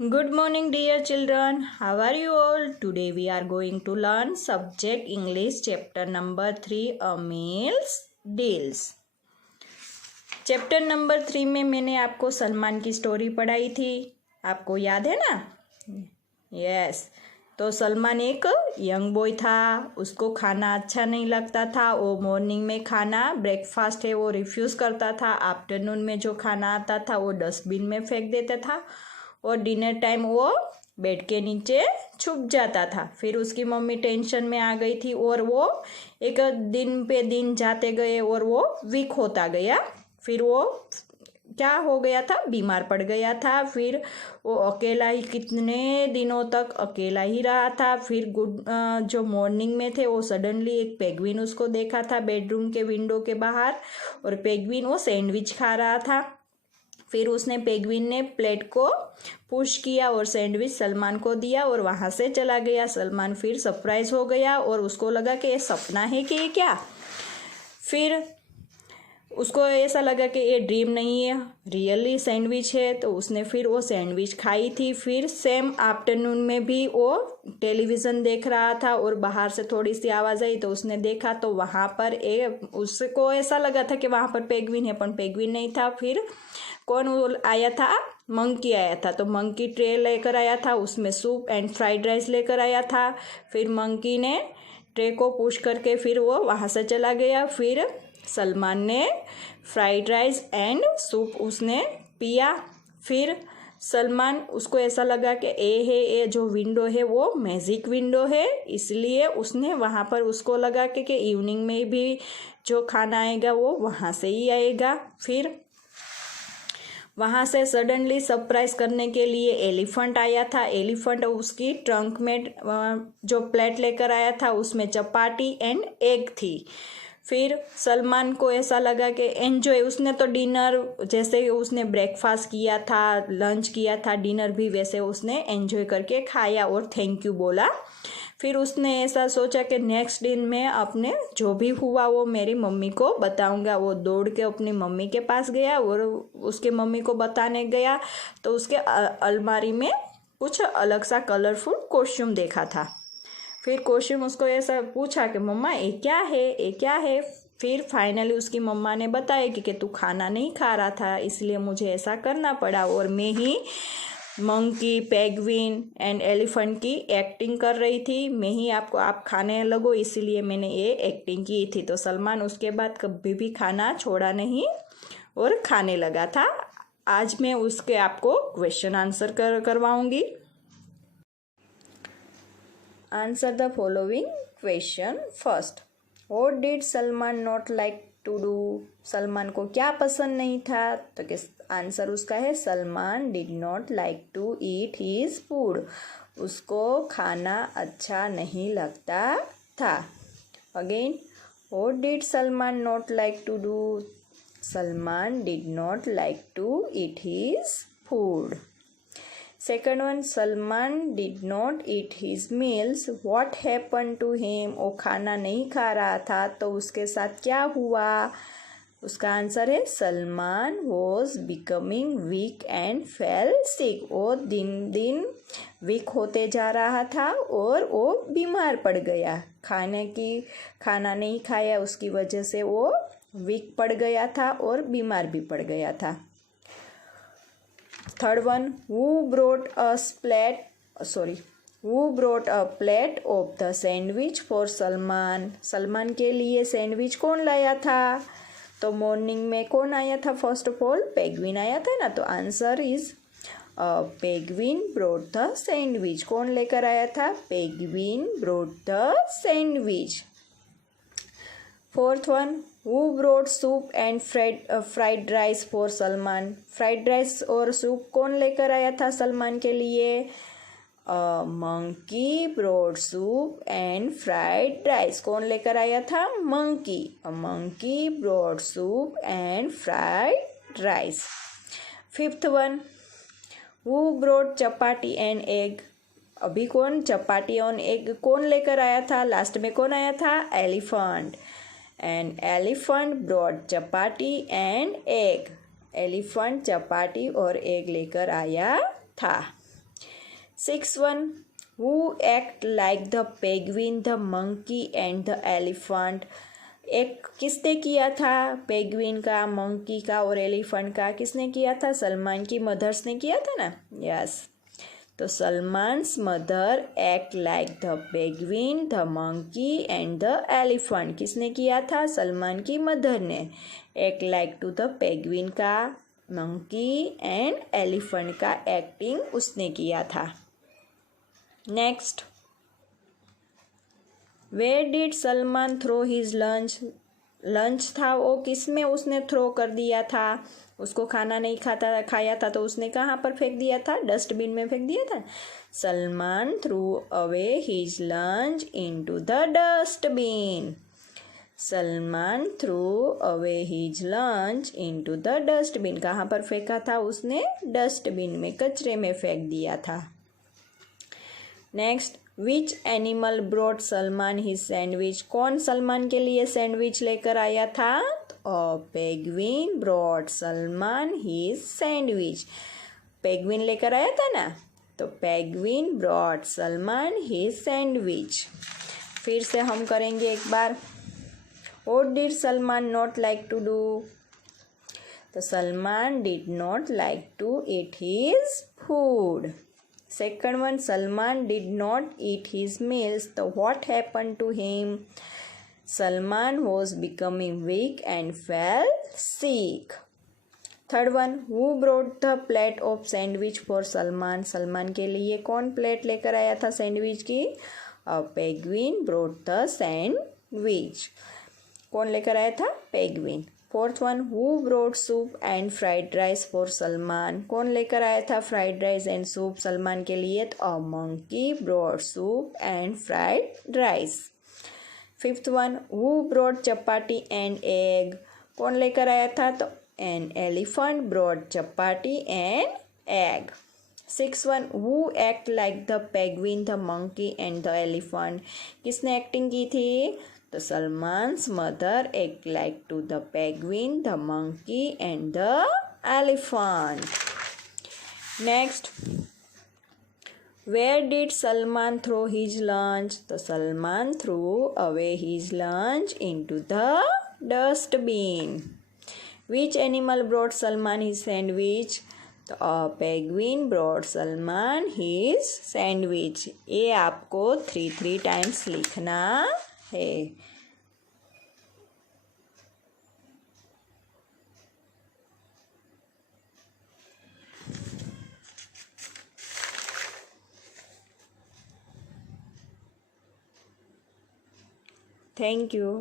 Good morning, dear children. How are you all? Today we are going to learn subject English chapter number 3 A Meals Deals. Chapter number 3 में मैंने आपको सलमान की story पढ़ाई थी, आपको याद है ना? यस। तो सलमान एक यंग बॉय था, उसको खाना अच्छा नहीं लगता था। वो मॉर्निंग में खाना ब्रेकफास्ट है वो रिफ्यूज़ करता था। आफ्टरनून में जो खाना आता था वो डस्टबिन में फेंक देता था और डिनर टाइम वो बेड के नीचे छुप जाता था। फिर उसकी मम्मी टेंशन में आ गई थी और वो एक दिन पे दिन जाते गए और वो वीक होता गया। फिर वो क्या हो गया था, बीमार पड़ गया था। फिर वो अकेला ही कितने दिनों तक अकेला ही रहा था। फिर जो मॉर्निंग में थे वो सडनली एक पेंगुइन उसको देखा था बेडरूम के विंडो के बाहर, और पेंगुइन वो सैंडविच खा रहा था। फिर उसने पेंगुइन ने प्लेट को पुश किया और सैंडविच सलमान को दिया और वहाँ से चला गया। सलमान फिर सरप्राइज हो गया और उसको लगा कि ये सपना है कि ये क्या। फिर उसको ऐसा लगा कि ये ड्रीम नहीं है, रियली सैंडविच है। तो उसने फिर वो सैंडविच खाई थी। फिर सेम आफ्टरनून में भी वो टेलीविज़न देख रहा था और बाहर से थोड़ी सी आवाज़ आई तो उसने देखा, तो वहाँ पर उसको ऐसा लगा था कि वहाँ पर पेंगुइन है, पर पेंगुइन नहीं था। फिर कौन आया था, मंकी आया था। तो मंकी ट्रे लेकर आया था, उसमें सूप एंड फ्राइड राइस लेकर आया था। फिर मंकी ने ट्रे को पुश करके फिर वो वहाँ से चला गया। फिर सलमान ने फ्राइड राइस एंड सूप उसने पिया। फिर सलमान उसको ऐसा लगा कि ये जो विंडो है वो मैजिक विंडो है, इसलिए उसने वहाँ पर उसको लगा कि इवनिंग में भी जो खाना आएगा वो वहाँ से ही आएगा। फिर वहाँ से सडनली सरप्राइज करने के लिए एलिफेंट आया था। एलिफेंट उसकी ट्रंक में जो प्लेट लेकर आया था उसमें चपाटी एंड एग थी। फिर सलमान को ऐसा लगा कि एन्जॉय, उसने तो डिनर जैसे उसने ब्रेकफास्ट किया था, लंच किया था, डिनर भी वैसे उसने एन्जॉय करके खाया और थैंक यू बोला। फिर उसने ऐसा सोचा कि नेक्स्ट दिन में अपने जो भी हुआ वो मेरी मम्मी को बताऊंगा। वो दौड़ के अपनी मम्मी के पास गया और उसके मम्मी को बताने गया तो उसके अलमारी में कुछ अलग सा कलरफुल कॉस्ट्यूम देखा था। फिर कॉस्ट्यूम उसको ऐसा पूछा कि मम्मा ये क्या है, ये क्या है। फिर फाइनली उसकी मम्मा ने बताया कि तू खाना नहीं खा रहा था इसलिए मुझे ऐसा करना पड़ा, और मैं ही मंकी, पेंगुइन एंड एलिफेंट की एक्टिंग कर रही थी। मैं ही आप खाने लगो इसलिए मैंने ये एक्टिंग की थी। तो सलमान उसके बाद कभी भी खाना छोड़ा नहीं और खाने लगा था। आज मैं उसके आपको क्वेश्चन आंसर करवाऊंगी। Answer the following question first. What did Salman not like to do? Salman को क्या पसंद नहीं था? तो किस आंसर उसका है Salman did not like to eat his food. उसको खाना अच्छा नहीं लगता था। Again, what did Salman not like to do? Salman did not like to eat his food. Second one, Salman did not eat his meals, what happen to him? वो खाना नहीं खा रहा था तो उसके साथ क्या हुआ? उसका आंसर है Salman was becoming week and fail सिक। वो दिन दिन वीक होते जा रहा था और वो बीमार पड़ गया। खाना नहीं खाया उसकी वजह से वो वीक पड़ गया था और बीमार भी पड़ गया था। Third one, who brought a plate of the sandwich for Salman? Salman के लिए सैंडविच कौन लाया था? तो मॉर्निंग में कौन आया था? फर्स्ट ऑफ ऑल पेंगुइन आया था ना, तो answer is penguin brought the sandwich. कौन लेकर आया था? Penguin brought the sandwich. Fourth one, who brought soup and fried rice for Salman? Fried rice और सूप कौन लेकर आया था सलमान के लिए? Monkey brought soup and fried rice. कौन लेकर आया था? Monkey. Monkey brought soup and fried rice. Fifth one, who brought chapati and egg? अभी कौन चपाटी और एग कौन लेकर आया था? लास्ट में कौन आया था? Elephant. And elephant brought chapati and egg. Elephant chapati और एग लेकर आया था। Six one, who act like the penguin, the monkey and the elephant. एक किसने किया था? पेंगुइन का, मंकी का और एलिफेंट का किसने किया था? सलमान की मदर्स ने किया था ना। यस, तो Salman's mother act like the penguin, the monkey and the elephant. किसने किया था? सलमान की मदर ने। Act like to the penguin का, मंकी एंड एलिफेंट का एक्टिंग उसने किया था। Next, where did Salman throw his lunch. Lunch था वो किस में उसने थ्रो कर दिया था? उसको खाना नहीं खाया था तो उसने कहाँ पर फेंक दिया था? डस्टबिन में फेंक दिया था। Salman threw away his lunch into the dustbin. Salman threw away his lunch into the dustbin. कहाँ पर फेंका था उसने? डस्टबिन में, कचरे में फेंक दिया था। Next, which animal brought Salman his sandwich. कौन सलमान के लिए सैंडविच लेकर आया था? Penguin brought Salman his sandwich. Penguin लेकर आया था ना, तो penguin brought Salman his sandwich. फिर से हम करेंगे एक बार। What did Salman not like to do. तो Salman did not like to eat his food. Second one, Salman did not eat his meals. So what happened to him? Salman was becoming weak and fell sick. Third one, who brought the plate of sandwich for Salman? Salman के लिए कौन plate लेकर आया था sandwich की? A penguin brought the sandwich. कौन लेकर आया था? Penguin. Fourth one, who brought soup and fried rice for Salman. कौन लेकर आया था fried rice and soup Salman के लिए? तो a monkey brought soup and fried rice. Fifth one, who brought chapati and egg. कौन लेकर आया था? तो an elephant brought chapati and egg. Six one, who act like the penguin, the monkey and the elephant. किसने acting की थी? तो Salman's mother act like to the penguin, the monkey and the elephant. Next, where did Salman throw his lunch. तो Salman threw away his lunch into the dustbin. Which animal brought Salman his sandwich. तो penguin brought Salman his sandwich. ये आपको 3 times लिखना है। Thank you.